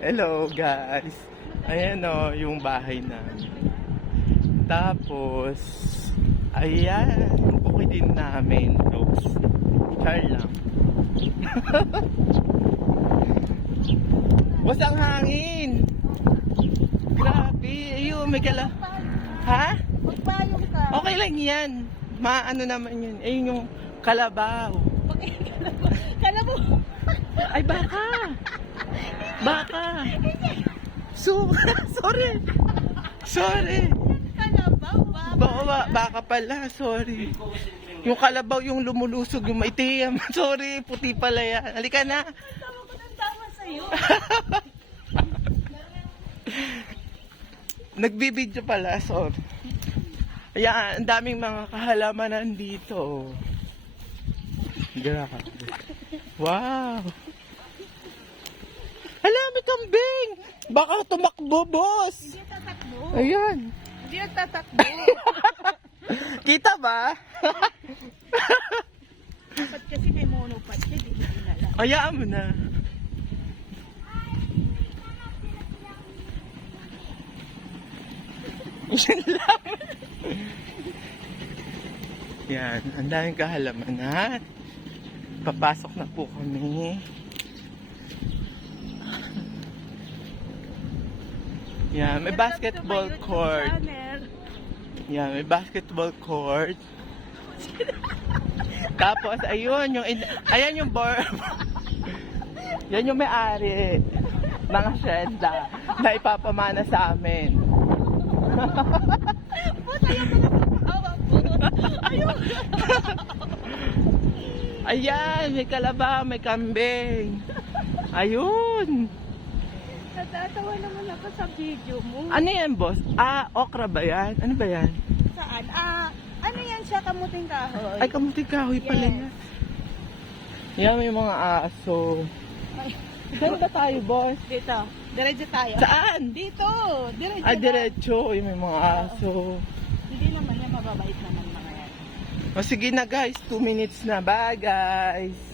Hello guys. Ayan o, yung bahay namin. Tapos, ayan, bukid din namin. Rose. Char lang. Basta ang hangin. Grabe. Ayun, may kala... Ha? Magpayong ka. Okay lang yan. Maano naman yun. Ayun yung kalabaw. Kala mo, Ay, baka. Baka. So, sorry. Sorry. kalabaw ba? Ba, baka pala, sorry. Yung kalabaw, yung lumulusog, yung maitim. Sorry, puti pala yan. Halika na. Tama ko ng tama sa'yo. Nagbibidyo pala, sorry. Ayan, ang daming mga kahalaman nandito. Grabe. Wow. Hala, may kambing! Baka tumakbo, boss! Hindi tatakbo. Ayan. Hindi tatakbo. Kita ba? Dapat kasi may monopod siya, di mo dinala. Hayaan mo na. Yan lang. Yan, ang daming kahalaman na. Papasok na po kami. Yan, may basketball court. Yan, may basketball court. Tapos, ayun, yung, in- ayan yung bar. Yan yung may-ari ng asyenda na ipapamana sa amin. Awa po. Ayun. Ayan, may kalabaw, may kambing. Ayun. Natatawa naman ako sa video mo. Ano yan, boss? Ah, okra ba yan? Ano ba yan? Saan? Ah, ano yan siya, kamuting kahoy? Ay, kamuti kahoy pala Yes. yan. Yan, may mga aso. Ay, Saan ba tayo, boss? Dito. Diretso tayo. Saan? Dito. Diretso. Ah, na. diretso. Yung may mga aso. Hindi naman yan, mababait naman mga yan. O sige na guys, 2 minutes na. Bye guys!